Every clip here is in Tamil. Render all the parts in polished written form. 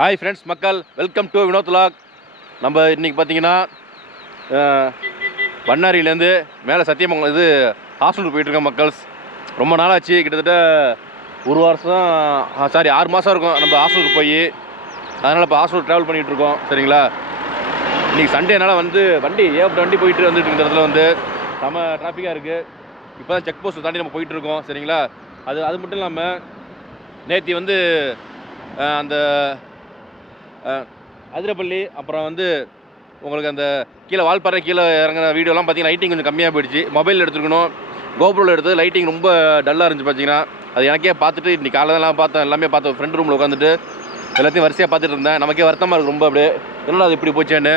ஹாய் ஃப்ரெண்ட்ஸ் மக்கள், வெல்கம் டு வினோத் vlog. நம்ம இன்றைக்கி பார்த்தீங்கன்னா பண்ணாரியிலேருந்து மேலே சத்தியமங்கலம் இது ஹாஸ்டலுக்கு போயிட்டுருக்கோம் மக்கள்ஸ். ரொம்ப நாளாச்சு, கிட்டத்தட்ட ஒரு வருஷம் 6 மாதம் இருக்கும் நம்ம ஹாஸ்டலுக்கு போய். அதனால் இப்போ ஹாஸ்டலுக்கு ட்ராவல் பண்ணிகிட்ருக்கோம். சரிங்களா, இன்றைக்கி சண்டேனால வந்து வண்டி வண்டி போயிட்டு வந்துட்டு இந்த இடத்துல வந்து நம்ம டிராஃபிக்காக இருக்குது. இப்போ தான் செக் போஸ்ட் தாண்டி நம்ம போயிட்டுருக்கோம். சரிங்களா, அது மட்டும் இல்லாமல் நேற்று வந்து அந்த அதிரப்பள்ளி அப்புறம் வந்து உங்களுக்கு அந்த கீழே வால்பாறை கீழே இறங்குற வீடியோலாம் பார்த்தீங்கன்னா லைட்டிங் கொஞ்சம் கம்மியாக போயிடுச்சு. மொபைலில் எடுத்துருக்கணும், கோப்ரோவில் எடுத்தது லைட்டிங் ரொம்ப டல்லாக இருந்துச்சு. பார்த்தீங்கன்னா அது எனக்கே பார்த்துட்டு இன்றைக்கி காலையிலாம் பார்த்தேன், எல்லாமே பார்த்தேன். ஃப்ரெண்ட் ரூமில் உட்காந்துட்டு எல்லாத்தையும் வரிசையாக பார்த்துட்டு இருந்தேன். நமக்கே வருத்தமாக இருக்குது ரொம்ப. அப்படியே என்னடா அது இப்படி போச்சேன்னு.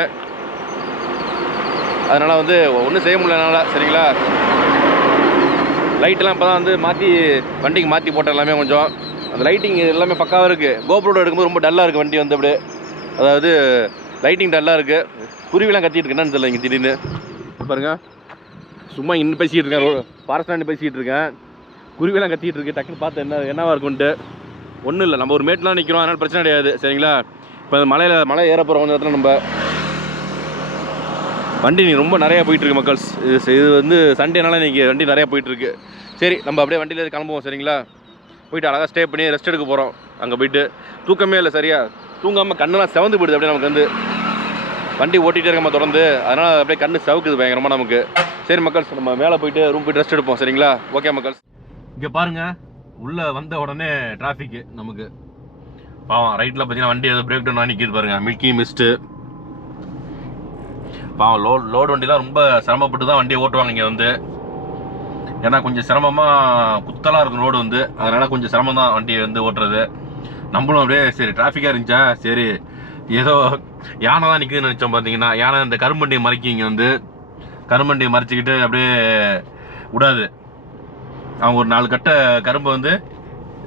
அதனால் வந்து ஒன்றும் செய்ய முடியல என்னால். சரிங்களா, லைட்டெல்லாம் இப்போ தான் வந்து மாற்றி வண்டிக்கு மாற்றி போட்டேன். எல்லாமே கொஞ்சம் அந்த லைட்டிங் எல்லாமே பக்காவாக இருக்குது. கோப்ரோவில் எடுக்கும்போது ரொம்ப டல்லாக இருக்குது வண்டி வந்து. அப்படியே அதாவது லைட்டிங் டல்லாக இருக்குது. குருவிலாம் கத்திட்டு இருக்கேன்னு தெரியல இங்கே திடீர்னு பாருங்கள். சும்மா இன்னும் பேசிகிட்டு இருக்கேன், ஃபாரஸ்ட் பேசிகிட்டு இருக்கேன். குருவிலாம் கத்திட்டு இருக்கு. டக்குன்னு பார்த்து என்னவா இருக்குன்ட்டு. ஒன்றும் இல்லை, நம்ம ஒரு மேட்லாம் நிற்கிறோம், அதனால் பிரச்சனை கிடையாது. சரிங்களா, இப்போ மலை ஏற போகிற கொஞ்சம் இடத்துல நம்ம வண்டி ரொம்ப நிறையா போயிட்டுருக்கு மக்கள்ஸ். இது வந்து சண்டேனால இன்றைக்கி வண்டி நிறையா போயிட்டுருக்கு. சரி, நம்ம அப்படியே வண்டியில் கிளம்புவோம். சரிங்களா, போயிட்டு அழகாக ஸ்டே பண்ணி ரெஸ்ட் எடுக்க போகிறோம். அங்கே போயிட்டு தூக்கமே இல்லை, சரியா தூங்காமல் கண்ணெல்லாம் செவந்து போயிடுது. அப்படியே நமக்கு வந்து வண்டி ஓட்டிகிட்டே இருக்காம தொடர்ந்து, அதனால் அப்படியே கண்ணு சவுக்குது பயங்கரமாக நமக்கு. சரி மக்கள்ஸ், நம்ம மேலே போயிட்டு ரூம் போய்ட்டு ரெஸ்ட் எடுப்போம். சரிங்களா, ஓகே மக்கள்ஸ். இங்கே பாருங்கள், உள்ளே வந்த உடனே டிராஃபிக்கு நமக்கு பாவம். ரைட்டில் பார்த்தீங்கன்னா வண்டி ஏதோ பிரேக் டவுன் நிற்கிது பாருங்கள். மில்கி மிஸ்ட்டு பாவம். லோடு வண்டிலாம் ரொம்ப சிரமப்பட்டு தான் வண்டியை ஓட்டுவாங்க இங்கே வந்து. ஏன்னா கொஞ்சம் சிரமமாக குத்தலாக இருக்கும் ரோடு வந்து, அதனால் கொஞ்சம் சிரமம் தான் வண்டியை வந்து ஓட்டுறது. நம்மளும் அப்படியே சரி டிராஃபிக்காக இருந்துச்சா, சரி ஏதோ யானை தான் நிற்குதுன்னு நினச்சோம். பார்த்தீங்கன்னா யானை இந்த கரும்பண்டியை மறைக்கி இங்கே வந்து கரும்பண்டியை மறைச்சிக்கிட்டு அப்படியே விடாது. அவங்க ஒரு 4 கட்டை கரும்பை வந்து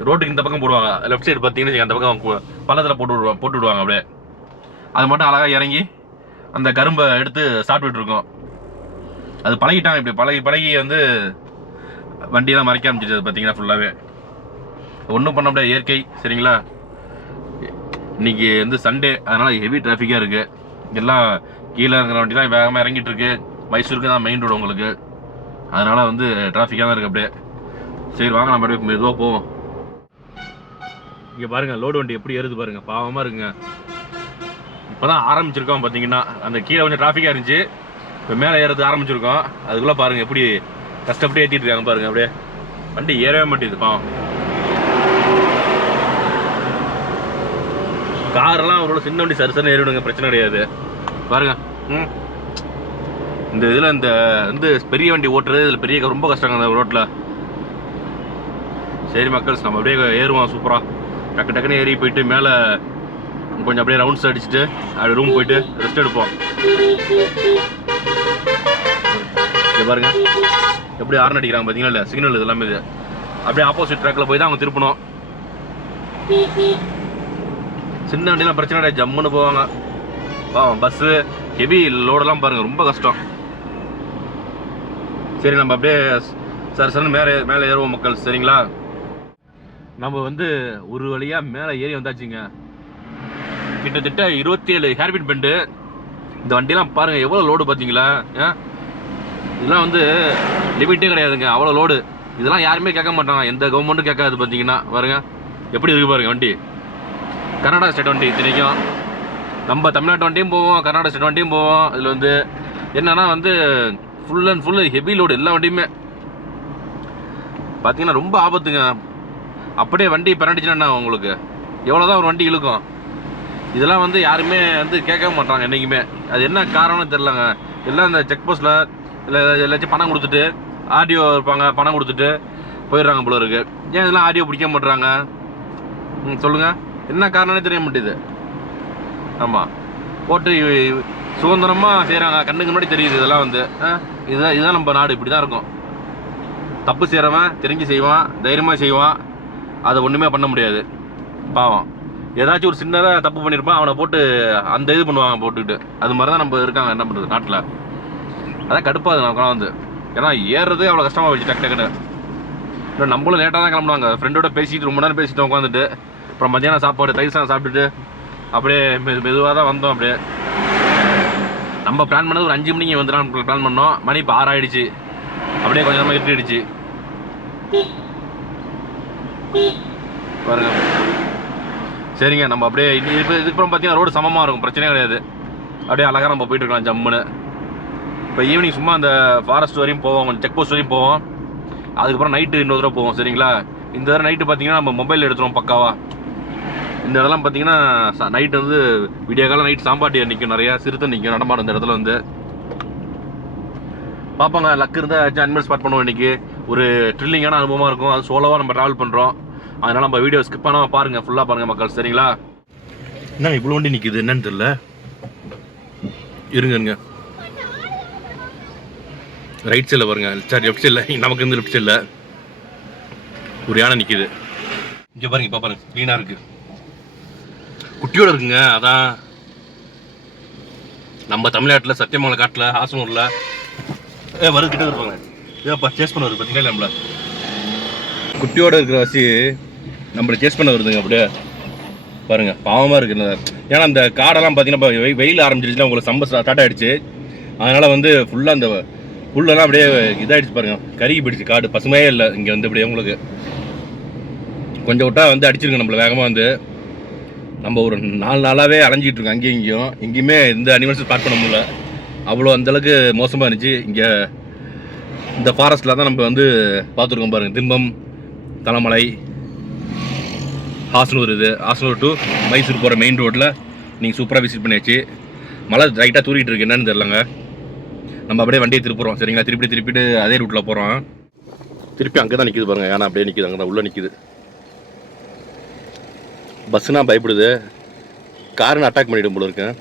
ரோட்டுக்கு இந்த பக்கம் போடுவாங்க. லெஃப்ட் சைடு பார்த்தீங்கன்னா அந்த பக்கம் பள்ளத்தில் போட்டு விடுவாங்க. அப்படியே அது மட்டும் அழகாக இறங்கி அந்த கரும்பை எடுத்து சாப்பிட்டுட்டு இருக்கோம். அது பழகிட்டாங்க. இப்படி பழகி வந்து வண்டியெல்லாம் மறைக்க ஆரம்பிச்சிட்டு பார்த்தீங்கன்னா ஃபுல்லாகவே ஒன்றும் பண்ண முடியாது, இயற்கை. சரிங்களா, இன்னைக்கு வந்து சண்டே, அதனால் ஹெவி டிராஃபிக்காக இருக்குது. எல்லாம் கீழே இருக்கிற வண்டிலாம் வேகமாக இறங்கிட்டு இருக்கு. மைசூருக்கு தான் மெயின் ரோடு உங்களுக்கு, அதனால் வந்து டிராஃபிக்காக தான் இருக்குது அப்படியே. சரி வாங்க, நம்ம அப்படியே மெதுவாக போவோம். இங்கே பாருங்கள் லோடு வண்டி எப்படி ஏறுது பாருங்கள், பாவமாக இருக்குங்க. இப்போ தான் ஆரம்பிச்சிருக்கோம் பார்த்தீங்கன்னா. அந்த கீழே கொஞ்சம் டிராஃபிக்காக இருந்துச்சு, இப்போ மேலே ஏறது ஆரம்பிச்சிருக்கோம். அதுக்குள்ளே பாருங்கள் எப்படி கஷ்டப்பட்டு ஏற்றிட்டு இருக்காங்க பாருங்கள். அப்படியே வண்டி ஏறவே மாட்டேங்குது பாவம். காரெல்லாம் ஒரு சின்ன வண்டி சரிசன ஏறிவிடுங்க, பிரச்சனை கிடையாது. பாருங்க, இந்த இதில் இந்த வந்து பெரிய வண்டி ஓட்டுறது இதில் பெரிய ரொம்ப கஷ்டங்க அந்த ரோட்டில். சரி மக்கள்ஸ், நம்ம அப்படியே ஏறுவோம் சூப்பராக. டக்குன்னு ஏறி போயிட்டு மேலே கொஞ்சம் அப்படியே ரவுண்ட்ஸ் அடிச்சுட்டு அப்படியே ரூம் போயிட்டு ரெஸ்ட் எடுப்போம். இது பாருங்க எப்படி ஹார்ன் அடிக்கிறாங்க பார்த்தீங்களா, இல்லை சிக்னல் இது எல்லாமே. இது அப்படியே ஆப்போசிட் ட்ராக்கில் போய் தான் அவங்க திருப்பணும். சின்ன வண்டிலாம் பிரச்சனை கிடையாது, ஜம்முன்னு போவாங்க. பஸ்ஸு ஹெவி லோடெல்லாம் பாருங்கள் ரொம்ப கஷ்டம். சரி, நம்ம அப்படியே சரி மேலே ஏறுவோம் மக்கள். சரிங்களா, நம்ம வந்து ஒரு வழியாக மேலே ஏறி வந்தாச்சுங்க. கிட்டத்தட்ட 27 ஹேர்பிட் பெண்டு. இந்த வண்டியெல்லாம் பாருங்கள் எவ்வளோ லோடு பார்த்தீங்களா. இதெல்லாம் வந்து லிமிட்டே கிடையாதுங்க, அவ்வளோ லோடு. இதெல்லாம் யாருமே கேட்க மாட்டாங்க, எந்த கவர்மெண்ட்டும் கேட்காது. பார்த்தீங்கன்னா பாருங்கள் எப்படி இருக்குது பாருங்கள் வண்டி. கர்நாடகா ஸ்டேட் வண்டி இத்தனைக்கும். நம்ம தமிழ்நாட்டு வண்டியும் போவோம், கர்நாடகா ஸ்டேட் வண்டியும் போவோம். இதில் வந்து என்னன்னா வந்து full and full heavy load எல்லா வண்டியுமே. பார்த்தீங்கன்னா ரொம்ப ஆபத்துங்க. அப்படியே வண்டி பிறண்டிச்சுன்னா உங்களுக்கு எவ்வளோதான் ஒரு வண்டி இழுக்கும். இதெல்லாம் வந்து யாருமே வந்து கேட்க மாட்டாங்க என்றைக்குமே. அது என்ன காரணம்னு தெரிலங்க. எல்லாம் இந்த செக் போஸ்ட்டில் இல்லை எல்லாச்சும் பணம் கொடுத்துட்டு ஆடியோ இருப்பாங்க, பணம் கொடுத்துட்டு போயிடுறாங்க போல இருக்கு. ஏன் இதெல்லாம் ஆடியோ பிடிக்க மாட்டுறாங்க சொல்லுங்கள், என்ன காரணம்னே தெரிய மாட்டேது. ஆமாம், போட்டு சுதந்திரமாக செய்கிறாங்க, கண்ணுக்கு முன்னாடி தெரியுது. இதெல்லாம் வந்து இதுதான் நம்ம நாடு, இப்படி தான் இருக்கும். தப்பு செய்கிறவன் தெரிஞ்சு செய்வான், தைரியமாக செய்வான். அதை ஒன்றுமே பண்ண முடியாது. பாவம், ஏதாச்சும் ஒரு சின்னதாக தப்பு பண்ணியிருப்பான், அவனை போட்டு அந்த இது பண்ணுவாங்க போட்டுக்கிட்டு. அது மாதிரி தான் நம்ம இருக்காங்க. என்ன பண்ணுறது நாட்டில், அதான் கடுப்பாது நமக்குலாம் வந்து. ஏன்னா ஏறுறது அவ்வளோ கஷ்டமாக போயிடுச்சு டக்குன்னு. இன்னும் நம்மளும் லேட்டாக தான் கிளம்புவாங்க. ஃப்ரெண்டோட பேசிட்டு ரொம்ப நேரம் பேசிட்டு உட்காந்துட்டு அப்புறம் மத்தியானம் சாப்பாடு தயிர் சாதம் சாப்பிட்டுட்டு அப்படியே மெதுவாக தான் வந்தோம். அப்படியே நம்ம பிளான் பண்ணது ஒரு 5 மணிக்கு வந்துடலாம் பிளான் பண்ணோம். மணி இப்போ 6 ஆகிடுச்சு. அப்படியே கொஞ்சம் நேரமாக இருட்டிடுச்சு பாருங்க. சரிங்க, நம்ம அப்படியே இதுக்கப்புறம் பார்த்தீங்கன்னா ரோடு சமமாக இருக்கும், பிரச்சனையே கிடையாது. அப்படியே அழகாக நம்ம போயிட்டு இருக்கலாம் ஜம்முன்னு. இப்போ ஈவினிங் சும்மா அந்த ஃபாரஸ்ட் வரையும் போவோம், கொஞ்சம் செக் போஸ்ட் வரையும் போவோம். அதுக்கப்புறம் நைட்டு இன்னொரு தடவை போவோம். சரிங்களா, இந்த தடவை நைட்டு பார்த்தீங்கன்னா நம்ம மொபைல் எடுத்துருவோம் பக்காவா. இந்த இடம்லாம் பார்த்தீங்கன்னா நைட்டு வந்து விடிய காலம் நைட் சாம்பாட்டி நிற்கும், நிறையா சிறுத்தை நிற்கும் நடமாடும் இந்த இடத்துல வந்து. பார்ப்பாங்க, லக்கு இருந்தால் அனிமல் ஸ்பாட் பண்ணுவோம். இன்றைக்கி ஒரு த்ரில்லிங்கான அனுபவமாக இருக்கும். அது சோலோவாக நம்ம ட்ராவல் பண்ணுறோம். அதனால் நம்ம வீடியோ ஸ்கிப் பண்ணாமல் பாருங்கள், ஃபுல்லாக பாருங்கள் மக்கள். சரிங்களா, என்ன இவ்வளோ வண்டி நிற்கிது என்னன்னு தெரியல. இருங்க ரைட் சைடில் பாருங்க, சார் லெஃப்ட் சைடில், நமக்கு வந்து லெஃப்ட் சைடில் ஒரு யானை நிற்கிது. இங்கே பாருங்க, இப்போ பாருங்க க்ளீனாக இருக்குது, குட்டியோடு இருக்குங்க. அதான் நம்ம தமிழ்நாட்டில் சத்தியமங்கலம் காட்டில் ஹாசனூரில் வருது கிட்ட இருப்பாங்க. ஏப்பா சேஸ் பண்ண வருது பார்த்தீங்களா, நம்மள குட்டியோடு இருக்கிற வாசி நம்மளை சேஸ் பண்ண வருதுங்க. அப்படியே பாருங்க, பாவமாக இருக்குது. ஏன்னா அந்த காடெல்லாம் பார்த்தீங்கன்னா இப்போ வெயில் ஆரம்பிச்சிருச்சுன்னா உங்களுக்கு சம்ப ஸ்டார்ட் ஆகிடுச்சு. அதனால் வந்து ஃபுல்லாக அந்த புல்லெல்லாம் அப்படியே இதாகிடுச்சு பாருங்க, கருகி போயிடுச்சு. காடு பசுமையே இல்லை இங்கே வந்து. அப்படியே உங்களுக்கு கொஞ்சம் விட்டா வந்து அடிச்சிருங்க நம்மளை வேகமாக வந்து. நம்ம ஒரு 4 நாளாகவே அலைஞ்சிட்டு இருக்கோம் அங்கேயும் எங்கேயுமே இந்த அனிமல்ஸ் ஸ்பாட் பண்ண முடியல. அவ்வளோ அந்தளவுக்கு மோசமாக இருந்துச்சு. இங்கே இந்த ஃபாரஸ்ட்டில் தான் நம்ம வந்து பார்த்துருக்கோம் பாருங்கள். திம்பம், தலைமலை, ஹாசனூர். இது ஹாசனூர் டு மைசூர் போகிற மெயின் ரோட்டில் நீங்கள் சூப்பராக விசிட் பண்ணியாச்சு. மழை ரைட்டாக தூரிட்டு இருக்கு, என்னன்னு தெரிலங்க. நம்ம அப்படியே வண்டியை திருப்புறோம். சரிங்களா, திருப்பிட்டு அதே ரூட்டில் போகிறோம். திருப்பி அங்கே தான் நிற்கிது பாருங்கள், ஏன்னா அப்படியே நிற்கிது, அங்கே தான் உள்ளே நிற்கிது. பஸ்ஸுனா பயப்படுது, காருன்னு அட்டாக் பண்ணிவிடும் போல இருக்கேன்.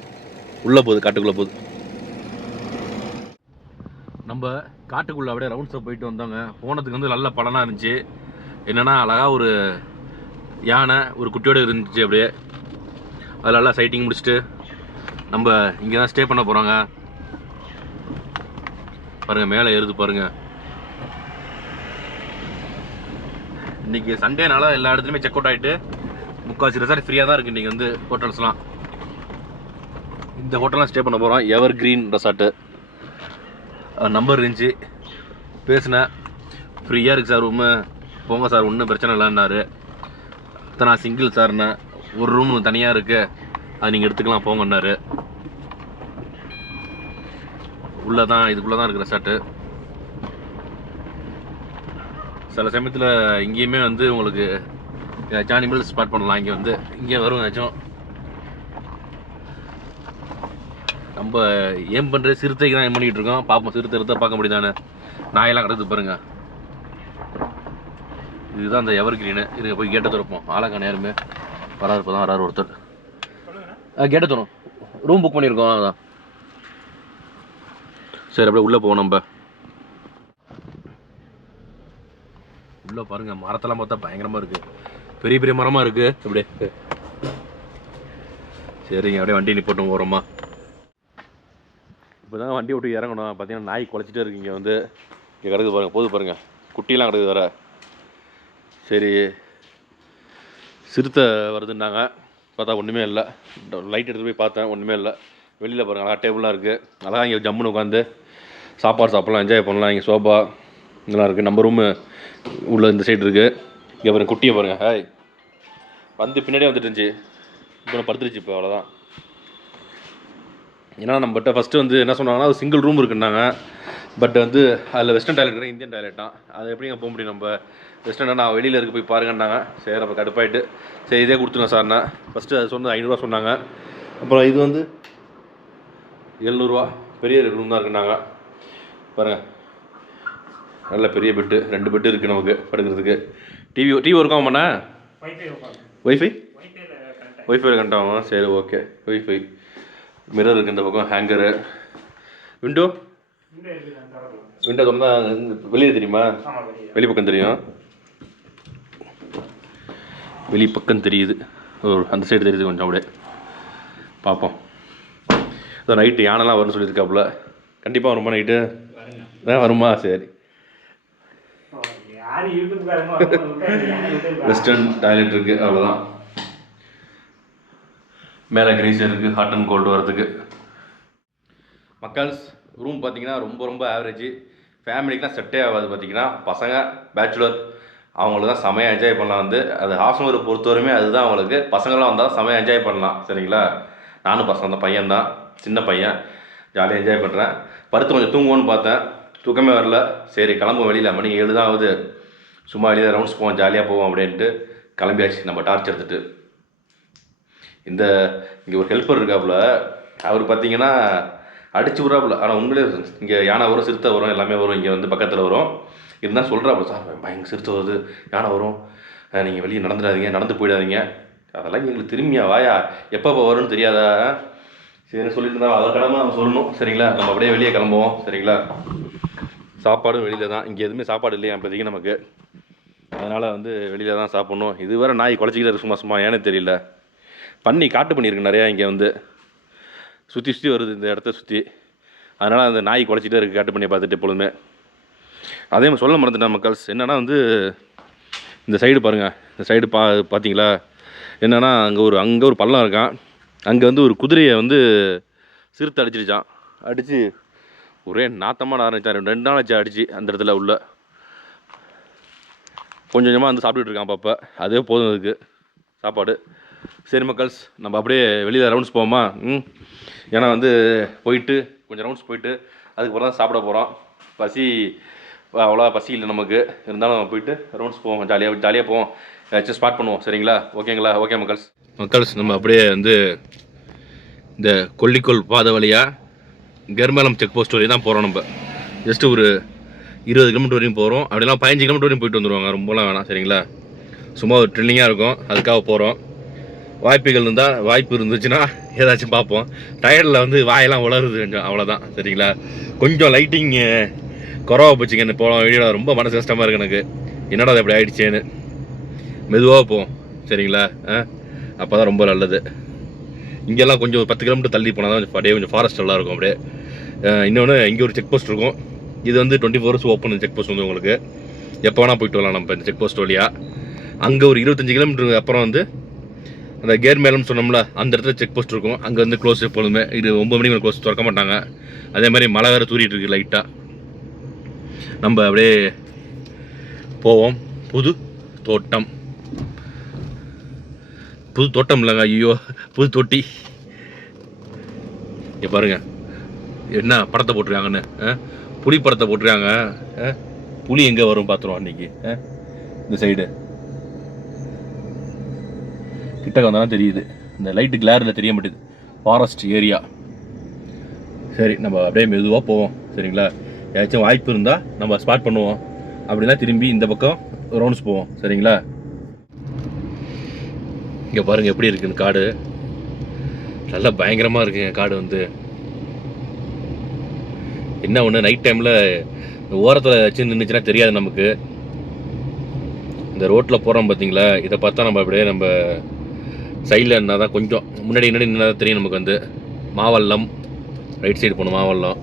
உள்ளே போகுது, காட்டுக்குள்ளே போகுது. நம்ம காட்டுக்குள்ளே அப்படியே ரவுண்ட்ஸை போயிட்டு வந்தோங்க. போனதுக்கு வந்து நல்ல பலனாக இருந்துச்சு. என்னென்னா அழகாக ஒரு யானை ஒரு குட்டியோடு இருந்துச்சு. அப்படியே அதில் நல்லா சைட்டிங் முடிச்சுட்டு நம்ம இங்கே தான் ஸ்டே பண்ண போகிறோங்க. பாருங்கள், மேலே ஏறுது பாருங்கள். இன்றைக்கி சண்டேனால எல்லா இடத்துலையுமே செக் அவுட் ஆகிட்டு முக்கால்வாசி ரெசார்ட் ஃப்ரீயாக தான் இருக்குது இன்றைக்கி வந்து ஹோட்டல்ஸ்லாம். இந்த ஹோட்டல்லாம் ஸ்டே பண்ண போகிறோம். எவர் கிரீன் ரெசார்ட்டு. நம்பர் இருந்துச்சு, பேசினேன். ஃப்ரீயாக இருக்குது சார் ரூமு, போங்க சார், ஒன்றும் பிரச்சனை இல்லைன்னாரு. நான் சிங்கிள் சார்ண்ணே, ஒரு ரூம் தனியாக இருக்குது, அது நீங்கள் எடுத்துக்கலாம் போங்கன்னாரு. உள்ளே தான், இதுக்குள்ளே தான் இருக்குது ரெசார்ட்டு. சில சமயத்தில் இங்கேயுமே வந்து உங்களுக்கு அனிமல் ஸ்பாட் பண்ணலாம். இங்கே வந்து இங்கே வரும் ஏதாச்சும். நம்ம ஏம் பண்ணுறது சிறுத்தைக்கு தான் ஏம் பண்ணிக்கிட்டு இருக்கோம். பார்ப்போம், சிறுத்தை எடுத்தால் பார்க்க முடியுதானே. நாயெல்லாம் கிடக்குது பாருங்கள். இதுதான் அந்த எவர் கிரீனு. இதுக்கு போய் கேட்டை திறப்போம். ஆளக்கான யாருமே வராது, இப்போ தான் வராரு ஒருத்தர். கேட்டை தரும், ரூம் புக் பண்ணியிருக்கோம். அதான் சரி, அப்படியே உள்ளே போவோம். நம்ம உள்ளே பாருங்கள், மரத்தெல்லாம் பார்த்தா பயங்கரமாக இருக்குது, பெரிய பெரிய மரமாக இருக்குது. அப்படியே சரிங்க, அப்படியே வண்டி நிப்போட்டும் போகிறோமா. இப்போ தான் வண்டி விட்டு இறங்கணும். பார்த்தீங்கன்னா நாய் குலைச்சிட்டே இருக்கு. இங்கே வந்து இங்கே கிடக்குது பாருங்கள், போது பாருங்கள், குட்டியெல்லாம் கிடக்குது வேறு. சரி, சிறுத்தை வருதுன்னாங்க, பார்த்தா ஒன்றுமே இல்லை. லைட் எடுத்து போய் பார்த்தேன், ஒன்றுமே இல்லை. வெளியில் பாருங்கள், அழகாக டேபிளாக இருக்குது. அழகாக இங்கே ஜம்முன்னு உட்காந்து சாப்பாடு சாப்பிட்லாம், என்ஜாய் பண்ணலாம். இங்கே சோபா இதெல்லாம் இருக்குது. நம்ம ரூமு உள்ள இந்த சைடு இருக்குது. இங்கே பாருங்கள், குட்டியை பாருங்கள். ஹாய், வந்து பின்னாடியே வந்துட்டு இருந்துச்சு, இப்போ படுத்துருச்சு. இப்போ அவ்வளோதான். ஏன்னா நம்மகிட்ட ஃபஸ்ட்டு வந்து என்ன சொன்னாங்கன்னா ஒரு சிங்கிள் ரூம் இருக்குன்னாங்க. பட் வந்து அதில் வெஸ்டர்ன் டாய்லெட் இருக்குது, இந்தியன் டாய்லெட்டான். அது எப்படிங்க போக முடியும் நம்ம வெஸ்டர்ன்? நான் வெளியில் இருக்க போய் பாருங்கன்னாங்க. சரி, அப்போ கடுப்பாயிட்டு சரி இதே கொடுத்துருங்க சார்ண்ணா. ஃபஸ்ட்டு அது சொன்னது 500 சொன்னாங்க. அப்புறம் இது வந்து 700, பெரிய ரூம் தான் இருக்குன்னாங்க. பாருங்கள், நல்ல பெரிய பெட்டு, 2 பெட்டு இருக்குது நமக்கு படுக்கிறதுக்கு. டிவி ஒர்க் ஆகுமாண்ணா? ஒய்ஃபை கனெக்ட் ஆகும். சரி, ஓகே. ஒய்ஃபை, மிரர் இருக்குது இந்த பக்கம், ஹேங்கரு, விண்டோ திறந்தா வெளியே தெரியுமா? வெளிப்பக்கம் தெரியும், வெளிப்பக்கம் தெரியுது. அந்த சைடு தெரியுது கொஞ்சம். அப்படியே பார்ப்போம். இதான் நைட்டு யானைலாம் வரும்னு சொல்லியிருக்காப்புல. கண்டிப்பாக வருமா நைட்டு? வருமா? சரி. வெஸ்டர்ன் டாய்லெட் இருக்குது, அவ்வளோதான். மேலே கிரீஸர் இருக்குது ஹாட் அண்ட் கோல்டு வரதுக்கு. மக்கள்ஸ் ரூம் பார்த்தீங்கன்னா ரொம்ப ரொம்ப ஆவரேஜ். ஃபேமிலிக்குலாம் செட்டே ஆகாது. பார்த்தீங்கன்னா பசங்க பேச்சுலர் அவங்களுக்கு தான் செமையாக என்ஜாய் பண்ணலாம். வந்து அது ஹாஸ்டலை பொறுத்தவரையுமே அதுதான் அவங்களுக்கு. பசங்களாம் வந்தால் செமையாக என்ஜாய் பண்ணலாம். சரிங்களா, நானும் பசங்க தான், பையன் தான், சின்ன பையன், ஜாலியாக என்ஜாய் பண்ணுறேன். படுத்து கொஞ்சம் தூங்குவோன்னு பார்த்தேன், தூக்கமே வரல. சரி கிளம்பும் வெளியில், மணி 7 தான் ஆகுது. சும்மா வெளியில் ரவுண்ட்ஸ் போவோம், ஜாலியாக போவோம் அப்படின்ட்டு கிளம்பியாச்சு. நம்ம டார்ச் எடுத்துகிட்டு இங்கே ஒரு ஹெல்ப்பர் இருக்காப்புல, அவர் பார்த்தீங்கன்னா அடிச்சு விட்றாப்புல. ஆனால் உங்களே இங்கே யானை வரும், சிறுத்தை வரும், எல்லாமே வரும். இங்கே வந்து பக்கத்தில் வரும். இருந்தால் சொல்கிறாப்புல, சார் பயங்கர சிறுத்தை வருது, யானை வரும், நீங்கள் வெளியே நடந்துடாதீங்க, நடந்து போயிடாதீங்க. அதெல்லாம் எங்களுக்கு திரும்பியா வாயா, எப்போ வரும்னு தெரியாதா? சரி சொல்லிட்டு இருந்தால் அதை கிளம்ப நம்ம சொல்லணும். சரிங்களா, நம்ம அப்படியே வெளியே கிளம்புவோம். சரிங்களா, சாப்பாடும் வெளியில் தான். இங்கே எதுவுமே சாப்பாடு இல்லையா இப்போதைக்கு நமக்கு. அதனால் வந்து வெளியில் தான் சாப்பிட்ணும். இது வேறு நாய் குலைச்சிக்கிட்டு இருக்கு சும்மா சும்மா, ஏன்னு தெரியல. பண்ணி காட்டு பண்ணியிருக்கு நிறையா. இங்கே வந்து சுற்றி சுற்றி வருது இந்த இடத்த சுற்றி. அதனால் அந்த நாய் குலைச்சிட்டே இருக்குது காட்டு பண்ணி பார்த்துட்டு எப்பொழுதுமே. அதே மாதிரி சொல்ல மறந்துட்டேன் மக்கள்ஸ். என்னென்னா வந்து இந்த சைடு பாருங்கள், இந்த சைடு பார்த்தீங்களா என்னென்னா அங்கே ஒரு பள்ளம் இருக்கான். அங்கே வந்து ஒரு குதிரையை வந்து சிறுத்தை அடிச்சிருச்சான். அடித்து ஒரே நாத்தமாக ஆரம்பித்தான். 2 நாள் ஆச்சு அடிச்சு அந்த இடத்துல உள்ள. கொஞ்சம் கொஞ்சமாக வந்து சாப்பிட்டுட்டு இருக்கான் அப்பப்போ. அதே போதும் அதுக்கு சாப்பாடு. சரி மக்கள்ஸ், நம்ம அப்படியே வெளியில் ரவுண்ட்ஸ் போவோமா? ஏன்னா வந்து போயிட்டு கொஞ்சம் ரவுண்ட்ஸ் போயிட்டு அதுக்கப்புறம் தான் சாப்பிட போகிறோம். பசி அவ்வளோ பசி இல்லை நமக்கு. இருந்தாலும் நம்ம போயிட்டு ரவுண்ட்ஸ் போவோம், ஜாலியாக போவோம், ஏதாச்சும் ஸ்பாட் பண்ணுவோம். சரிங்களா, ஓகேங்களா? ஓகே மக்கள்ஸ் நம்ம அப்படியே வந்து இந்த கொல்லிக்கோள் பாதை வழியாக கெர்மலம் செக் போஸ்ட் வரையும் தான் போகிறோம். நம்ம ஜஸ்ட்டு ஒரு 20 கிலோமீட்டர் வரையும் போகிறோம். அப்படிலாம் 15 கிலோமீட்டர் வரையும் போயிட்டு வந்துடுவாங்க, ரொம்பலாம் வேணாம். சரிங்களா, சும்மா ஒரு ட்ரில்லிங்காக இருக்கும், அதுக்காக போகிறோம். வாய்ப்பு இருந்துச்சுன்னா ஏதாச்சும் பார்ப்போம். டயர்டில் வந்து வாயெல்லாம் உளருது கொஞ்சம், அவ்வளோதான். சரிங்களா, கொஞ்சம் லைட்டிங் குறவா போச்சுங்க இந்த போகலாம் வீடியோவில். ரொம்ப மனசு கஷ்டமாக இருக்குது எனக்கு, என்னடா அது அப்படி ஆகிடுச்சேன்னு. மெதுவாக போவோம். சரிங்களா, அப்போ தான் ரொம்ப நல்லது. இங்கெல்லாம் கொஞ்சம் 10 கிலோமீட்டர் தள்ளி போனால் தான் அப்படியே கொஞ்சம் ஃபாரஸ்ட் எல்லாம் இருக்கும் அப்படியே. இன்னொன்று இங்கே ஒரு செக் போஸ்ட் இருக்கும். இது வந்து 24 hours ஓப்பன் செக் போஸ்ட் வந்து உங்களுக்கு எப்போ வேணால் போயிட்டு வரலாம் நம்ம இந்த செக் போஸ்ட் வழியாக. அங்கே ஒரு 25 கிலோமீட்டருக்கு அப்புறம் வந்து அந்த கேர்மேலம்னு சொன்னோம்ல, அந்த இடத்துல செக் போஸ்ட் இருக்கும். அங்கே வந்து க்ளோஸ் எப்பொழுதுமே. இது 9 மணிக்கு க்ளோஸ் திறக்க மாட்டாங்க. அதே மாதிரி மழை வேறு தூரிட்டு இருக்கு லைட்டாக. நம்ம அப்படியே போவோம். புது தோட்டம் இல்லைங்க, ஐயோ புது தொட்டி. இங்கே பாருங்க என்ன படத்தை போட்டிருக்காங்கன்னு. புலி படத்தை போட்டிருக்காங்க. புலி எங்கே வரும் பார்த்துருவோம் அன்றைக்கி. இந்த சைடு கிட்டக்க வந்தாலும் தெரியுது, இந்த லைட்டு கிளாரில் தெரிய மாட்டேது. Forest area. சரி நம்ம அப்படியே மெதுவாக போவோம். சரிங்களா, ஏதாச்சும் வாய்ப்பு இருந்தால் நம்ம ஸ்பாட் பண்ணுவோம். அப்படின்னா திரும்பி இந்த பக்கம் ரவுண்ட்ஸ் போவோம். சரிங்களா, இங்கே பாருங்கள் எப்படி இருக்குன்னு காடு. நல்லா பயங்கரமாக இருக்குங்க காடு. வந்து என்ன ஒன்று, நைட் டைமில் ஓரத்தில் வச்சு நின்றுச்சுன்னா தெரியாது நமக்கு. இந்த ரோட்டில் போகிறோம் பார்த்தீங்களா, இதை பார்த்தா நம்ம அப்படியே நம்ம சைடில் இருந்தால் தான் கொஞ்சம் முன்னாடி நின்னா தான் தெரியும் நமக்கு. வந்து மாவல்லம் ரைட் சைடு போகணும். மாவல்லம்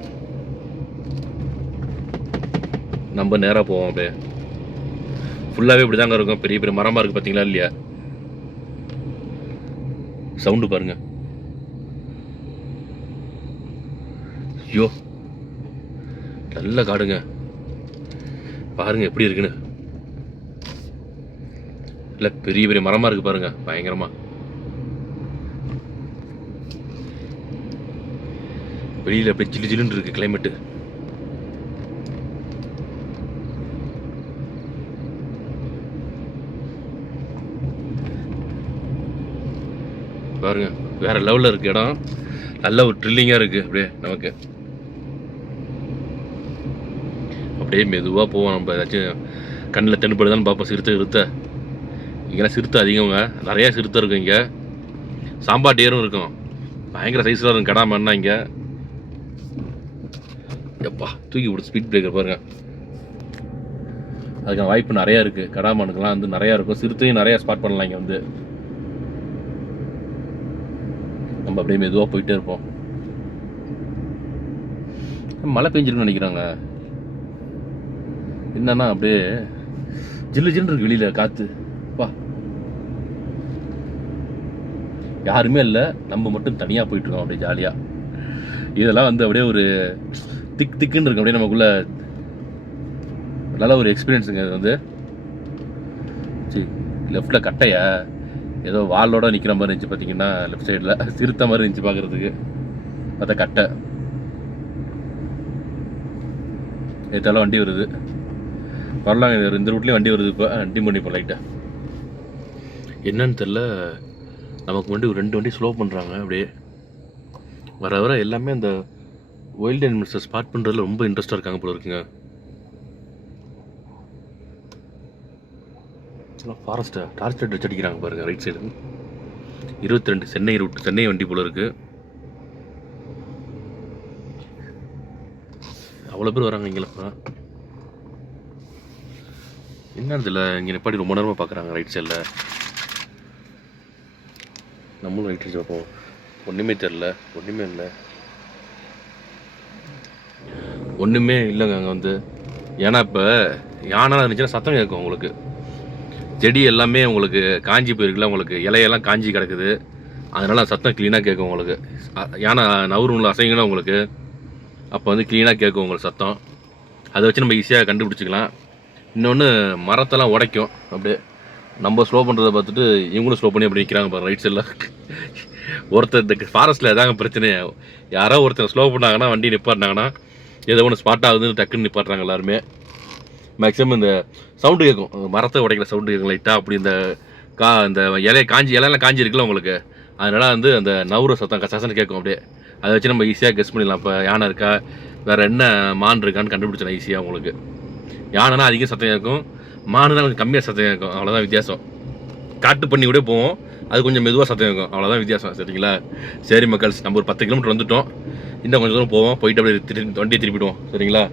நம்ம நேராக போவோம். அப்படியே ஃபுல்லாகவே இப்படி தாங்க இருக்கும். பெரிய பெரிய மரமாக இருக்குது பார்த்தீங்களா இல்லையா? சவுண்டு பாருங்க. ஐயோ நல்ல காடுங்க, பாருங்க எப்படி இருக்குன்னு. இல்லை பெரிய பெரிய மரமாக இருக்குது பாருங்க, பயங்கரமாக. வெளியில் அப்படியே ஜில்லு ஜில்லுன்னு இருக்குது கிளைமேட்டு. பாருங்க வேற லெவலில் இருக்குது இடம். நல்ல ஒரு ட்ரில்லிங்காக இருக்குது அப்படியே நமக்கு. அப்படியே மெதுவாக போவோம். நம்ம ஏதாச்சும் கண்ணில் தென்படுதான்னு பார்ப்போம். சிறுத்தை இங்கெல்லாம் சிறுத்தை அதிகங்க, நிறையா சிறுத்தை இருக்கும் இங்கே. சாம்பார் ஏரும் இருக்கும், பயங்கர சைஸில் இருக்கும் கடாமன்னா. இங்கே எப்பா தூக்கி விடு, ஸ்பீட் பிரேக்கர் பாருங்க. அதுக்கான வாய்ப்பு நிறையா இருக்குது. கடாமானுக்கெல்லாம் வந்து நிறையா இருக்கும். சிறுத்தையும் நிறையா ஸ்பாட் பண்ணலாம் இங்கே வந்து. நம்ம அப்படியே மெதுவாக போயிட்டே இருப்போம். மழை பெஞ்சிருக்குன்னு நினைக்கிறாங்க. என்னன்னா அப்படியே ஜில்லு ஜில்லு இருக்கு வெளியில் காற்று. பா யாருமே இல்லை, நம்ம மட்டும் தனியாக போயிட்டுருக்கோம் அப்படியே ஜாலியாக. இதெல்லாம் வந்து அப்படியே ஒரு திக்குன்னு இருக்கும் அப்படியே நமக்குள்ள. நல்ல ஒரு எக்ஸ்பீரியன்ஸுங்க இது வந்து. சரி, லெஃப்டில் கட்டையா ஏதோ வாலோட நிற்கிற மாதிரி இருந்துச்சு பார்த்தீங்கன்னா, லெஃப்ட் சைடில் சிறுத்த மாதிரி இருந்துச்சு பார்க்குறதுக்கு. பார்த்தா கட்டை. இதெல்லாம் வண்டி வருது, வரலாங்க. இந்த ரூட்லேயும் வண்டி வருது. இப்போ வண்டி பண்ணிப்போம் லைட்டாக. என்னன்னு தெரில, நமக்கு வண்டி ஒரு 2 வண்டி ஸ்லோ பண்ணுறாங்க அப்படியே. வர வர எல்லாமே அந்த வைல்ட் அனிமல்ஸை ஸ்பாட் பண்ணுறதுல ரொம்ப இன்ட்ரெஸ்ட்டாக இருக்காங்க போல இருக்குங்க. ஃபாரஸ்ட்டை டார்ச் லைட் வச்சு அடிக்கிறாங்க பாருங்கள் right side. 22 Chennai route, Chennai வண்டி போல இருக்குது. அவ்வளோ பேர் வராங்க இங்கேப்பா. என்னது இல்லை, இங்கே நிப்பாடி ரொம்ப நேரமாக பார்க்குறாங்க ரைட் சைடில். நம்மளும் ரைட் சைடு பார்ப்போம். ஒன்றுமே தெரில, ஒன்றுமே இல்லை, ஒன்றுமே இல்லைங்க அங்கே வந்து. ஏன்னா இப்போ யானை இருந்துச்சுன்னா சத்தம் கேட்கும் உங்களுக்கு. செடி எல்லாமே உங்களுக்கு காஞ்சி போயிருக்குல்ல, உங்களுக்கு இலையெல்லாம் காஞ்சி கிடக்குது. அதனால் சத்தம் க்ளீனாக கேட்கும் உங்களுக்கு. யானை நவருங்கள அசைங்கன்னா உங்களுக்கு அப்போ வந்து க்ளீனாக கேட்கும் உங்களுக்கு சத்தம். அதை வச்சு நம்ம ஈஸியாக கண்டுபிடிச்சிக்கலாம். இன்னொன்று மரத்தெல்லாம் உடைக்கும் அப்படியே. நம்ம ஸ்லோ பண்ணுறதை பார்த்துட்டு இவங்களும் ஸ்லோ பண்ணி அப்படி நிற்கிறாங்க பாருங்கள் ரைட் சைடில். ஒருத்தர் இந்த ஃபாரஸ்ட்டில் எதாங்க பிரச்சனையே, யாரோ ஒருத்தர் ஸ்லோ பண்ணாங்கன்னா வண்டி நிப்பாட்டினாங்கன்னா ஏதோ ஒன்று ஸ்பாட் ஆகுதுன்னு டக்குன்னு நிப்பாட்டுறாங்க எல்லாருமே. மேக்ஸிமம் இந்த சவுண்டு கேட்கும், மரத்தை உடைக்கிற சவுண்டு கேட்கும் லைட்டாக. அப்படி இந்த இந்த இலையெல்லாம் காஞ்சி இருக்குல்ல உங்களுக்கு, அதனால் வந்து அந்த நவுற சத்தம் கசன்னு கேட்கும் அப்படியே. அதை வச்சு நம்ம ஈஸியாக கெஸ் பண்ணிடலாம். இப்போ யானை இருக்கா, வேறு என்ன மான் இருக்கான்னு கண்டுபிடிச்சலாம் ஈஸியாக உங்களுக்கு. யானைனா அதிகம் சத்தம் கேட்கும், மானுனா கொஞ்சம் கம்மியாக சத்தம் கேட்கும், அவ்வளோதான் வித்தியாசம். காட்டு பண்ணி கூட போவோம், அது கொஞ்சம் மெதுவாக சத்தம் கேட்கும், அவ்வளோதான் வித்தியாசம். சரிங்களா? சரி மக்கள்ஸ், நம்ம ஒரு 10 கிலோமீட்டர் வந்துவிட்டோம். இன்னும் கொஞ்சம் தூரம் போவோம், போயிட்டு அப்படியே வண்டியை திருப்பிடுவோம். சரிங்களா?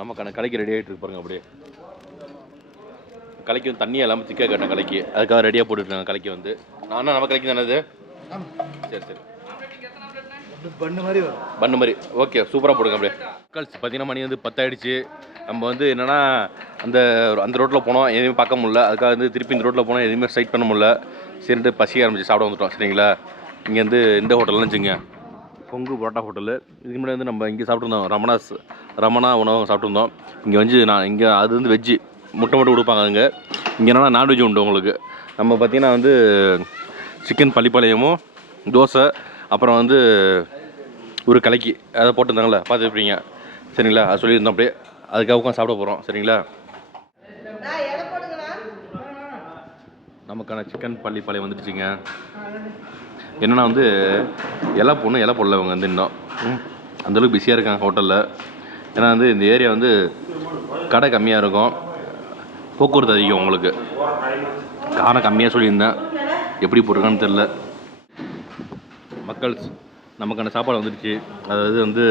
நமக்கான கலைக்கு ரெடி ஆகிட்டு இருக்கு பாருங்க. அப்படியே கலைக்கு வந்து தண்ணியாக இல்லாமல் திக்காக கேட்டேன் கலைக்கு, அதுக்காக ரெடியாக போட்டுருக்காங்க கலைக்கு வந்து. நான் நம்ம கலைக்கு தானே அது? சரி சரி, பண்ணு மாதிரி ஓகே, சூப்பராக போடுங்க அப்படியே. மக்கள்ஸ் பார்த்தீங்கன்னா மணி வந்து 10 ஆகிடுச்சு. நம்ம வந்து என்னென்னா அந்த ரோட்டில் போனோம், எதுவுமே பார்க்க முடியல. அதுக்காக வந்து திருப்பி இந்த ரோட்டில் போனோம், எதுவுமே ஸ்ட்ரைட் பண்ண முடியல. சரின்ட்டு பசி ஆரம்பிச்சு சாப்பிட வந்துட்டோம். சரிங்களா? இங்கே வந்து இந்த ஹோட்டல்லாம் வச்சுங்க, பொங்கு பரோட்டா ஹோட்டலு. இதுக்கு முன்னாடி வந்து நம்ம இங்கே சாப்பிட்ருந்தோம், ரமணா உணவகம் சாப்பிட்ருந்தோம். இங்கே வந்து இங்கே அது வந்து வெஜ்ஜு, முட்டை மட்டும் கொடுப்பாங்க. அங்கே இங்கே என்னன்னா நான்வெஜ் உண்டு உங்களுக்கு. நம்ம பார்த்திங்கன்னா வந்து சிக்கன் பள்ளிப்பாளையமும் தோசை, அப்புறம் வந்து ஒரு கலைக்கு அதை போட்டிருந்தாங்களே பார்த்துருப்பீங்க. சரிங்களா? அது சொல்லியிருந்தோம் அப்படியே. அதுக்காக உட்காந்து சாப்பிட போகிறோம். சரிங்களா? நமக்கான சிக்கன் பள்ளிப்பாளையம் வந்துடுச்சுங்க. என்னென்னா வந்து இலை போடல இவங்க வந்து இன்னும் அந்தளவுக்கு பிஸியாக இருக்காங்க ஹோட்டலில். ஏன்னா வந்து இந்த ஏரியா வந்து கடை கம்மியாக இருக்கும், போக்குவரத்து அதிகம் உங்களுக்கு. காரம் கம்மியாக சொல்லியிருந்தேன், எப்படி போட்டிருக்கான்னு தெரில. மக்கள் நமக்கான சாப்பாடு வந்துடுச்சு. அதாவது வந்து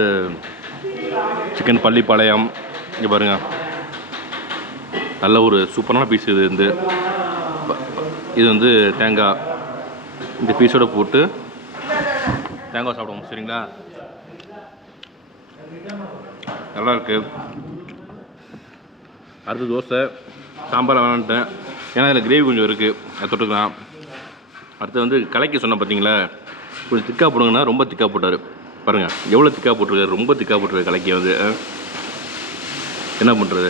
சிக்கன் பள்ளிப்பாளையம். இங்கே பாருங்கள், நல்ல ஒரு சூப்பரான பீஸ். இது வந்து தேங்காய், இந்த பீஸோடு போட்டு தேங்காய் சாப்பிடுவோம். சரிங்களா? நல்லாயிருக்கு. அடுத்து தோசை, சாம்பார் வேணான்ட்டேன், ஏன்னா அதில் கிரேவி கொஞ்சம் இருக்குது, அதை தொட்டுக்கலாம். அடுத்து வந்து கலைக்க சொன்னேன் பார்த்தீங்களா, கொஞ்சம் திக்காக போடுங்கன்னா ரொம்ப திக்காக போட்டார் பாருங்கள். எவ்வளோ திக்காக போட்டிருக்காரு, ரொம்ப திக்காக போட்டிருக்காரு கலைக்க வந்து. என்ன பண்ணுறது?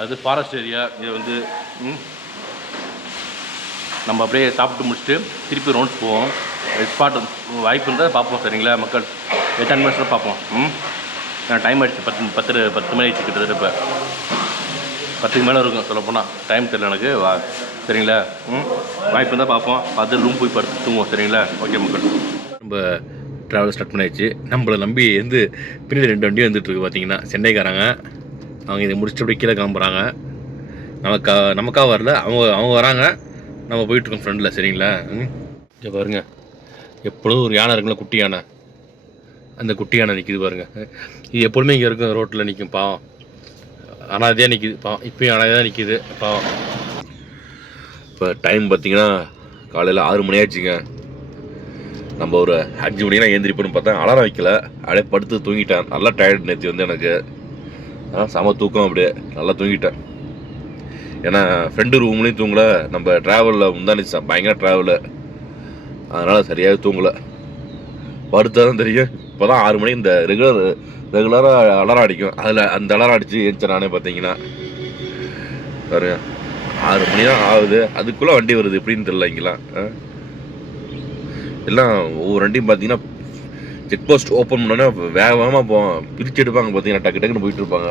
அது ஃபாரஸ்ட் ஏரியா. இது வந்து நம்ம அப்படியே சாப்பிட்டு முடிச்சுட்டு திருப்பி ரவுண்ட்ஸ் போவோம். ஸ்பாட் வாய்ப்பு இருந்தால் பார்ப்போம். சரிங்களா மக்கள்? 8 நிமிஷத்தில் பார்ப்போம். டைம் ஆகிடுச்சு, 10 மணி ஆகிடுச்சு கிட்டத்தட்ட. இப்போ 10க்கு மேலே இருக்கும் சொல்லப்போனால், டைம் தெரியல எனக்கு. சரிங்களா? வாய்ப்பு இருந்தால் பார்ப்போம், பார்த்து ரூம் போய் படுத்து தூங்குவோம். சரிங்களா? ஓகே மக்கள், நம்ம ட்ராவல் ஸ்டார்ட் பண்ணியாச்சு. நம்மளை நம்பி வந்து பின்னாடி 2 வண்டி வந்துட்டுருக்கு பார்த்தீங்கன்னா, சென்னைக்காரங்க. அவங்க இதை முடிச்சுட்டு அப்படியே கீழே கிளம்புறாங்க. நமக்காக வரல, அவங்க வராங்க, நம்ம போயிட்டுருக்கோம் ஃப்ரெண்டில். சரிங்களா? இங்கே பாருங்க, எப்பொழுதும் ஒரு யானை இருக்குல்ல, குட்டி யானை. அந்த குட்டி யானை நிற்கிது பாருங்கள். இது எப்பொழுதுமே இங்கே இருக்கும், ரோட்டில் நிற்கும் பாவம். அனாதையாக நிற்கிது பாவம். இப்போயும் அனாதையாக நிற்கிது பாவம். இப்போ டைம் பார்த்திங்கன்னா காலையில் 6 மணி ஆச்சுங்க. நம்ம ஒரு 5 மணிக்கெலாம் ஏந்திரிப்போன்னு பார்த்தா அலாரம் வைக்கல, அப்படியே படுத்து தூங்கிட்டேன். நல்லா டயர்டு நேற்று வந்து எனக்கு. செம தூக்கம் அப்படியே நல்லா தூங்கிட்டேன். ஏன்னா ஃப்ரெண்டு ரூம்லேயும் தூங்கலை, நம்ம ட்ராவலில் முந்தானிச்சு பயங்கர ட்ராவலு, அதனால் சரியாக தூங்கலை. படுத்தா தான் தெரியும். இப்போ தான் 6 மணிக்கு இந்த ரெகுலராக அலாரம் அடிக்கும், அதில் அந்த அலாரம் அடித்து ஏறிச்சேன் நானே. பார்த்தீங்கன்னா பாருங்க 6 மணி தான் ஆகுது, அதுக்குள்ளே வண்டி வருது எப்படின்னு தெரியல. இங்கெல்லாம் எல்லாம் ஒவ்வொரு வண்டியும் பார்த்தீங்கன்னா செக் போஸ்ட் ஓப்பன் பண்ணோன்னா வேகமாக போவோம், பிரித்து எடுப்பாங்க. பார்த்தீங்கன்னா டக்கு டக்குன்னு போயிட்டு இருப்பாங்க.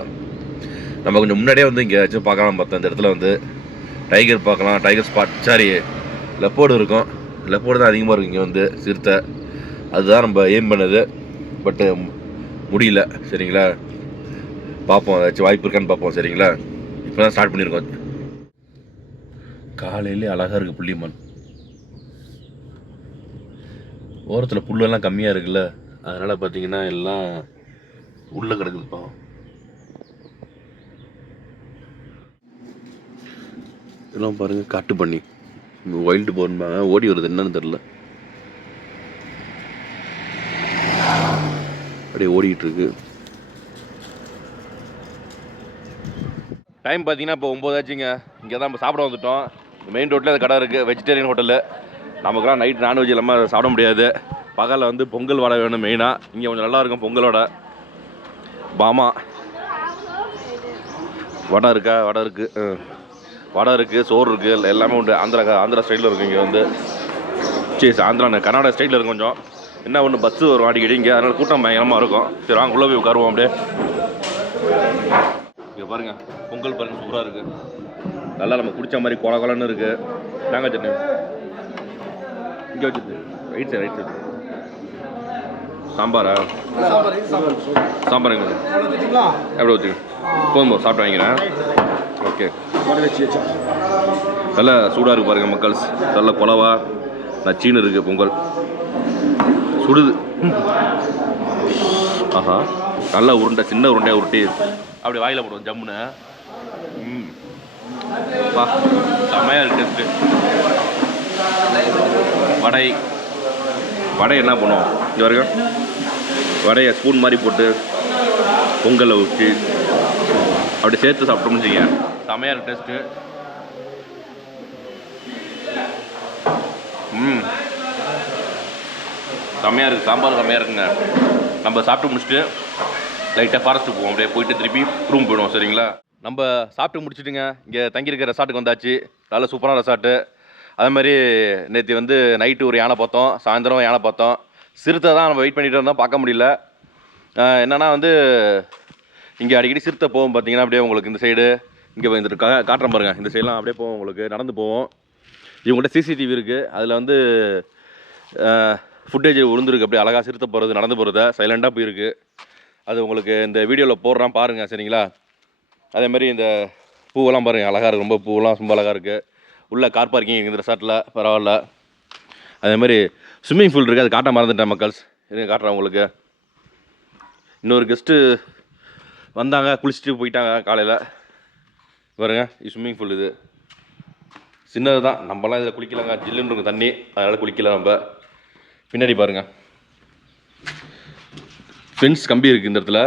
நம்ம கொஞ்சம் முன்னாடியே வந்து இங்கே வச்சு பார்க்கலாம் பார்த்தோம். இந்த இடத்துல வந்து டைகர் பார்க்கலாம், டைகர் ஸ்பாட், சாரி லெப்போர்டு இருக்கும். லெப்போர்டு தான் அதிகமாக இருக்கும் இங்கே வந்து, சிறுத்தை. அதுதான் நம்ம எய்ம் பண்ணது, பட்டு முடியல. சரிங்களா, பார்ப்போம் ஏதாச்சும் வாய்ப்பு இருக்கான்னு பார்ப்போம். சரிங்களா, இப்போ தான் ஸ்டார்ட் பண்ணியிருக்கோம். காலையிலே அழகாக இருக்குது புள்ளிமான். ஓரத்தில் புல்லெல்லாம் கம்மியாக இருக்குல்ல, அதனால் பார்த்தீங்கன்னா எல்லாம் உள்ளே கிடக்குதுப்பா. இதெல்லாம் பாருங்கள், காட்டு பண்ணி வைல்டு போர்ன்பாங்க, ஓடி வருது என்னன்னு தெரில, அப்படியே ஓடிக்கிட்டு இருக்கு. டைம் பார்த்தீங்கன்னா இப்போ 9 ஆச்சுங்க. இங்கே தான் நம்ம சாப்பிட வந்துட்டோம். மெயின் ரோட்டில் அது கடை இருக்குது, வெஜிடேரியன் ஹோட்டலு. நமக்குலாம் நைட் நான்வெஜ் இல்லாமல் சாப்பிட முடியாது. பகலில் வந்து பொங்கல் வடை வேணும் மெயினாக. இங்கே கொஞ்சம் நல்லாயிருக்கும் பொங்கலோட. பாமா வடை இருக்கா? வடை இருக்குது, வடை இருக்குது, சோறு இருக்குது, எல்லாமே உண்டு. ஆந்திரா ஸ்டைலில் இருக்குது இங்கே வந்து. சரி, ஆந்திரா கர்நாடகா ஸ்டைலில் இருக்கும் கொஞ்சம். என்ன ஒன்று பஸ்ஸு வரும் அடிக்கடி இங்கே, அதனால் கூட்டம் பயங்கரமாக இருக்கும். சரி வாங்க உள்ளே போய் உட்காருவோம் அப்படியே. இங்கே பாருங்கள் பொங்கல் பாருங்கள், சூப்பராக இருக்குது. நல்லா நம்ம குடித்த மாதிரி கொலன்னு இருக்குது. தேங்காய் சட்னி இங்கே வச்சுது, ரைட் சைடு. சாம்பாரா? சாம்பார் எங்கே எப்படி வச்சுங்க? போதும் சாப்பிட்டு வாங்கிக்கிறேன். ஓகே, நல்லா சூடாக இருக்குது பாருங்கள் மக்கள். நல்ல குலவா நச்சீன்னு இருக்குது பொங்கல், சுடுது. ஆஹா, நல்லா உருண்டை, சின்ன உருண்டையாக உருட்டி அப்படி வாயில் போடுவோம் ஜம்முன்னு. வா, செம்மையாக இருக்குது. வடை என்ன பண்ணுவோம் இங்கே வரைக்கும், வடையை ஸ்பூன் மாதிரி போட்டு பொங்கலை ஊற்றி அப்படி சேர்த்து சாப்பிட்டோம்னு வச்சுங்க, செம்மையாக இருக்குது டேஸ்ட்டு. செம்மையாக இருக்குது, சாம்பார் செம்மையாக இருக்குங்க. நம்ம சாப்பிட்டு முடிச்சுட்டு லைட்டாக ஃபாரஸ்ட்டுக்கு போவோம், அப்படியே போயிட்டு திருப்பி ரூம் போயிடுவோம். சரிங்களா, நம்ம சாப்பிட்டு முடிச்சுட்டுங்க இங்கே தங்கியிருக்க ரெசார்ட்டுக்கு வந்தாச்சு. நல்ல சூப்பரான ரெசார்ட்டு. அதே மாதிரி நேற்று வந்து நைட்டு ஒரு யானை பார்த்தோம், சாயந்தரம் யானை பார்த்தோம். சிறுத்தை தான் நம்ம வெயிட் பண்ணிகிட்டு இருந்தோம், பார்க்க முடியல. என்னென்னா வந்து இங்கே அடிக்கடி சிறுத்தை போவோம் பார்த்தீங்கன்னா, அப்படியே உங்களுக்கு இந்த சைடு இங்கே இந்த காட்டுறேன் பாருங்கள், இந்த சைடெலாம் அப்படியே போவோம், உங்களுக்கு நடந்து போவோம். இவங்கள்ட்ட சிசிடிவி இருக்குது, அதில் வந்து ஃபுட்டேஜ் விழுந்துருக்கு, அப்படியே அழகாக சிறுத்தை போகிறது, நடந்து போகிறத சைலண்டாக போயிருக்கு. அது உங்களுக்கு இந்த வீடியோவில் போடுறான் பாருங்கள். சரிங்களா, அதே மாதிரி இந்த பூவெல்லாம் பாருங்கள், அழகாக இருக்குது, ரொம்ப பூவெல்லாம் ரொம்ப அழகாக இருக்குது. உள்ள கார் பார்க்கிங் இந்த ரெசார்ட்டில் பரவாயில்ல. அதே மாதிரி ஸ்விம்மிங் பூல் இருக்குது, அது காட்ட மறந்துட்டேன் மக்கள்ஸ், இது காட்டுறேன் உங்களுக்கு. இன்னொரு கெஸ்ட்டு வந்தாங்க, குளிச்சுட்டு போயிட்டாங்க காலையில். பாருங்க, இது ஸ்விம்மிங் பூல். இது சின்னது தான், நம்மலாம் இதில் குளிக்கலாங்க, ஜில்லுன்னு இருக்கும் தண்ணி, அதனால் குளிக்கலாம் நம்ம. பின்னாடி பாருங்கள் ஃபென்ஸ் கம்பி இருக்குது இந்த இடத்துல,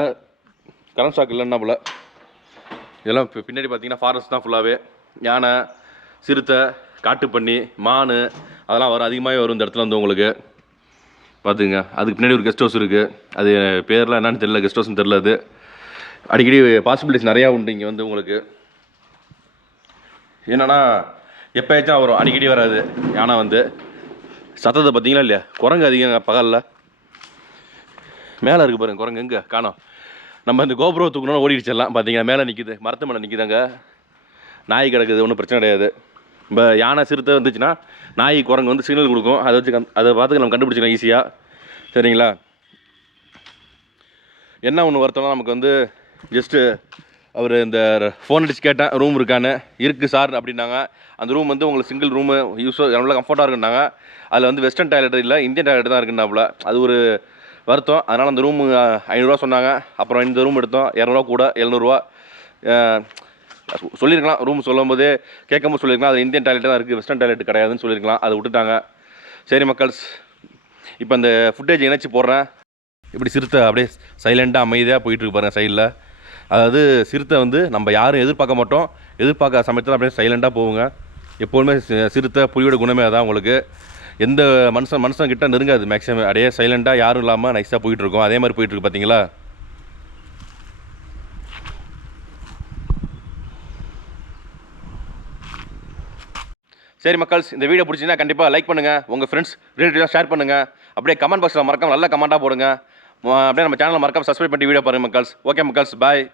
கரண்ட் ஷாக் இல்லைன்னா போல். இதெல்லாம் பின்னாடி பார்த்தீங்கன்னா ஃபாரஸ்ட் தான் ஃபுல்லாகவே. யானை, சிறுத்தை, காட்டுப்பன்னி, மான் அதெல்லாம் வரும், அதிகமாகவே வரும் இந்த இடத்துல வந்து உங்களுக்கு. பார்த்துங்க, அதுக்கு பின்னாடி ஒரு கெஸ்ட் ஹவுஸ் இருக்குது, அது பேர்லாம் என்னன்னு தெரியல, கெஸ்ட் ஹவுஸ்னு தெரில. அது அடிக்கடி பாசிபிலிட்டிஸ் நிறையா உண்டு இங்கே வந்து உங்களுக்கு. என்னென்னா எப்போயாச்சும் வரும், அடிக்கடி வராது யானை வந்து. சத்தத்தை பார்த்தீங்களா இல்லையா, குரங்கு அதிகம் பகலில். மேலே இருக்குது பாருங்கள் குரங்கு, எங்கே காணோம். நம்ம இந்த கோபுரோ தூக்கணும்னு ஓடிடுச்செல்லாம் பார்த்தீங்கன்னா, மேலே நிற்கிது, மரத்து மேலே நிற்கிதாங்க. நாய் கிடக்குது, ஒன்றும் பிரச்சனை கிடையாது. இப்போ யானை சிறுத்தை வந்துச்சுன்னா நாய் குரங்கு வந்து சிக்னல் கொடுக்கும், அதை வச்சு அதை பார்த்து நம்ம கண்டுபிடிச்சிக்கலாம் ஈஸியாக. சரிங்களா, என்ன ஒன்று வருத்தம்னா நமக்கு வந்து ஜஸ்ட்டு அவர் இந்த ஃபோன் அடிச்சு கேட்டேன் ரூம் இருக்கான்னு. இருக்குது சார் அப்படின்னாங்க. அந்த ரூம் வந்து உங்களுக்கு சிங்கிள் ரூமு நல்லா கம்ஃபர்ட்டாக இருக்குன்னாங்க. அதில் வந்து வெஸ்டர்ன் டாய்லெட் இல்லை, இந்தியன் டாய்லெட் தான் இருக்குன்னாப்புல. அது ஒரு வருத்தம். அதனால் அந்த ரூமு 500 சொன்னாங்க. அப்புறம் இந்த ரூம் எடுத்தோம், 200 கூட 700 சொல்லியிருக்கலாம். ரூம் சொல்லும் போதே கேட்கும்போது சொல்லியிருக்கலாம் அது இந்தியன் டாய்லெட் தான் இருக்குது, வெஸ்டர்ன் டாய்லெட் கிடையாதுன்னு சொல்லியிருக்கலாம். அதை விட்டுட்டாங்க. சரி மக்கள்ஸ், இப்போ அந்த ஃபுட்டேஜ் இணைச்சி போடுறேன். இப்படி சிறுத்தை அப்படியே சைலண்டாக அமைதியாக போயிட்டுருக்கு பாருங்கள் சைடில். அதாவது சிறுத்தை வந்து நம்ம யாரும் எதிர்பார்க்க மாட்டோம், எதிர்பார்க்காத சமயத்தில் அப்படியே சைலண்டாக போகுங்க. எப்போதுமே சிறுத்தை புலியோட குணமே அதான். உங்களுக்கு எந்த மனுஷன் கிட்ட நெருங்காது மேக்ஸிமம், அப்படியே சைலண்டாக யாரும் இல்லாமல் நைஸாக போயிட்டுருக்கோம். அதே மாதிரி போயிட்டுருக்கு பார்த்தீங்களா. சரி மக்கள்ஸ், இந்த வீடியோ பிடிச்சிங்கன்னா கண்டிப்பாக லைக் பண்ணுங்கள், உங்கள் ஃப்ரெண்ட்ஸ் ரிலேட்டிவ்லாம் ஷேர் பண்ணுங்கள். அப்படியே கமெண்ட் பாக்ஸில் மறக்காம நல்ல கமெண்ட்டாக போடுங்க. அப்படியே நம்ம சேனலை மறக்காம சப்ஸ்கிரைப் பண்ணி வீடியோ பாருங்கள் மக்கள்ஸ். ஓகே மக்கள்ஸ், பாய்.